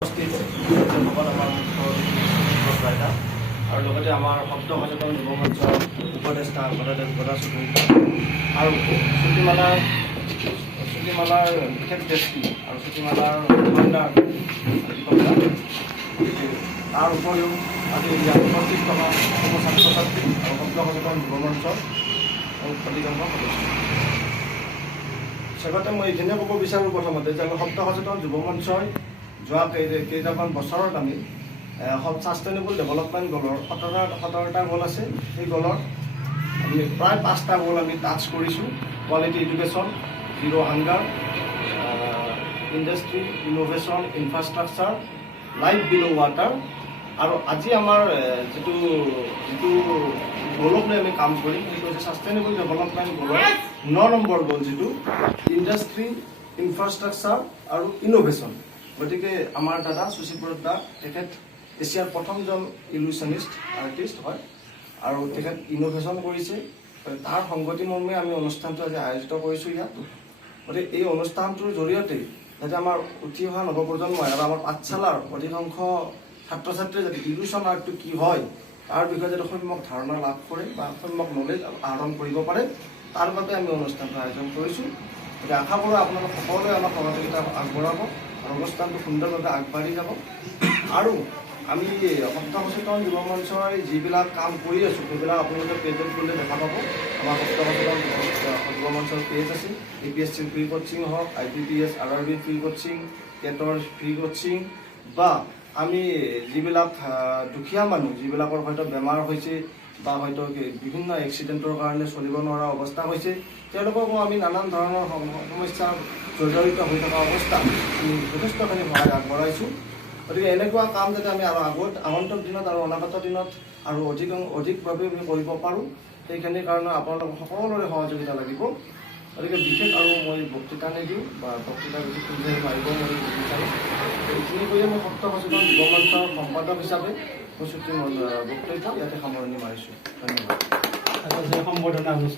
আৰু লগতে আমাৰ শব্দ সচেতন যুৱ মঞ্চৰ উপদেষ্টা গদাদেৱ চৌধুৰী আৰু চুটিমালাৰ বিশেষ ব্যক্তি আৰু চুটিমালাৰ ভাণ্ডাৰ তাৰ উপৰিও আজি ইয়াত উপস্থিত থকা সকলো ছাত্ৰ ছাত্ৰী আৰু শব্দ সচেতন যুৱ মঞ্চৰ অধিকাংশ সদস্য। শেষতে মই এইখিনিয়ে ক'ব বিচাৰোঁ প্ৰথমতে যে আমি শব্দ সচেতন যুৱ মঞ্চই যোৱা কেইটামান বছৰত আমি ছাষ্টেইনেবল ডেভেলপমেণ্ট গ'লৰ 17টা গ'ল আছে। সেই গ'লৰ আমি প্ৰায় 5টা গ'ল আমি টাচ কৰিছোঁ। Quality education, zero' hunger, industry, innovation, infrastructure, life below' water. আৰু আজি আমাৰ যিটো গ'লক লৈ আমি কাম কৰিম সেইটো হৈছে ছাষ্টেইনেবল ডেভেলপমেণ্ট গ'লৰ 9 নম্বৰ গ'ল, যিটো ইণ্ডাষ্ট্ৰি, ইনফ্ৰাষ্ট্ৰাকচাৰ আৰু ইন'ভেশ্যন। গতিকে আমাৰ দাদা সুশীপ্ৰত দা তেখেত এছিয়াৰ প্ৰথমজন ইলুশ্যনিষ্ট আৰ্টিষ্ট হয় আৰু তেখেত ইন'ভেশ্যন কৰিছে। তাৰ সংগতি মৰ্মে আমি অনুষ্ঠানটো আজি আয়োজিত কৰিছোঁ ইয়াত। গতিকে এই অনুষ্ঠানটোৰ জৰিয়তে যাতে আমাৰ উঠি অহা নৱপ্ৰজন্মই আৰু আমাৰ পাঠশালাৰ অধিকাংশ ছাত্ৰ ছাত্ৰীয়ে যাতে ইলুশ্যন আৰ্টটো কি হয় তাৰ বিষয়ে যাতে সম্যক ধাৰণা লাভ কৰে বা সম্যক নলেজ আহৰণ কৰিব পাৰে, তাৰ বাবে আমি অনুষ্ঠানটো আয়োজন কৰিছোঁ। গতিকে আশা কৰোঁ আপোনালোক সকলোৱে আমাক সহযোগিতা আগবঢ়াব আৰু অনুষ্ঠানটো সুন্দৰভাৱে আগবাঢ়ি যাব। আৰু আমি শব্দ সচেতন যুৱ মঞ্চই যিবিলাক কাম কৰি আছোঁ সেইবিলাক আপোনালোকে পেজত গ'লে দেখা পাব। আমাৰ শব্দ সচেতন যুৱ মঞ্চৰ পেজ আছে। APSCৰ ফ্ৰী কোচিং হওক, IPPS RRB ফ্ৰী কোচিং, কেটৰ ফ্ৰী কোচিং, বা আমি যিবিলাক দুখীয়া মানুহ যিবিলাকৰ হয়তো বেমাৰ হৈছে বা হয়তো বিভিন্ন এক্সিডেণ্টৰ কাৰণে চলিব নোৱাৰা অৱস্থা হৈছে, তেওঁলোককো আমি নানান ধৰণৰ সমস্যাৰ জৰ্জৰিত হৈ থকা অৱস্থাত আমি যথেষ্টখিনি সহায় আগবঢ়াইছোঁ। গতিকে এনেকুৱা কাম যাতে আমি আৰু আগন্তুক দিনত আৰু অনাগত দিনত আৰু অধিকভাৱে আমি কৰিব পাৰোঁ, সেইখিনিৰ কাৰণে আপোনালোকৰ সকলোৰে সহযোগিতা লাগিব। গতিকে বিশেষ আৰু মই বক্তৃতা নিদিওঁ বা বক্তৃতা বেছি সুবিধা মাৰিব মই বিচাৰোঁ। এইখিনি কৰি মই শব্দ সচেতন যুৱ মঞ্চৰ সম্পাদক হিচাপে মই বক্তৃতা ইয়াতে সামৰণি মাৰিছোঁ। ধন্যবাদ। সম্বৰ্ধনা অনুষ্ঠান